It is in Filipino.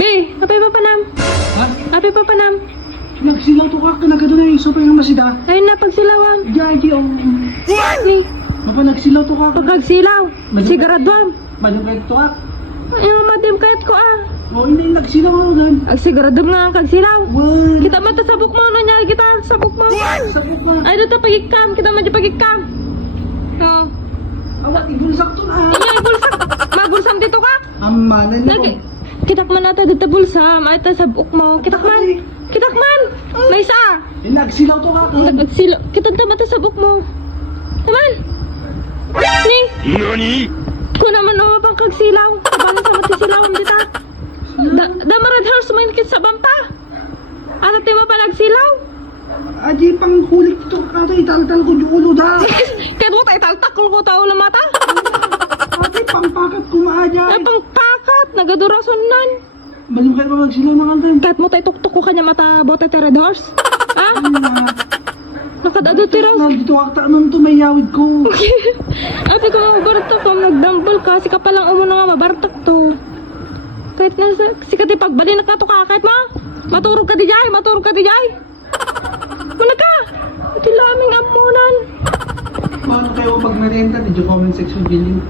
Be, apay pa panam. Ha? Apay pa panam. Nagsilaw to ka, kanagado na yung sopa yung masida. Ayun na, pagsilawam. Jadi, oh. Ni, Mapa nagsilaw to ka. pagkagsilaw. Siguraduam. Manong kayo to ka. Yung matim kahit ko ah. Oh, hindi, nagsilaw ako gan. Ag siguraduam nga ang kagsilaw. Wow. Kita man ta sabok mo, no niya, kita sabok mo. Sabok ka. Ay, dito pagikam, kita man dyan pagikam. Oh. Awat, ibulsak to na. Iya, bulsam. Mabulsam dito ka. Amanan na Lagi. Kitak man ata dito bulsam. Ay, ta sabok mo. Kitak man. Kitak man. May isa. Eh, nagsilaw to ka. Nagsilaw. Kita ta mata sabok mo. Taman. Ni. NANI?! Kung naman naman pang kagsilaw. Paano sa matisilaw ang dita? Damarad horse main kit sa bampa. Ano tima pa nagsilaw? Aji, pang hulik to ka. Ital-tal ko yung ulo da. Kaya mo tayo taltakol ko tao lang mata. Aji, pangpakat ko maaja. Ay pang pakat. Nagadurason nan. Manong kayo pa magsilaw na kantan. Kahit mo tayo tuktok ko kanya mata bote red horse. Ha? Nakadado tiras. Nandito akta nung tumayawid ko. Ate ko mabartak ko. Nagdambal ka. Sika palang umuna nga mabartak to. Kahit na sikati pagbali na ka to ka. Kahit ma. Maturog ka di jay. Maturog ka di jay. Muna ka. Ito laming amunan. Paano kayo pag merenda? Did you comment section billing?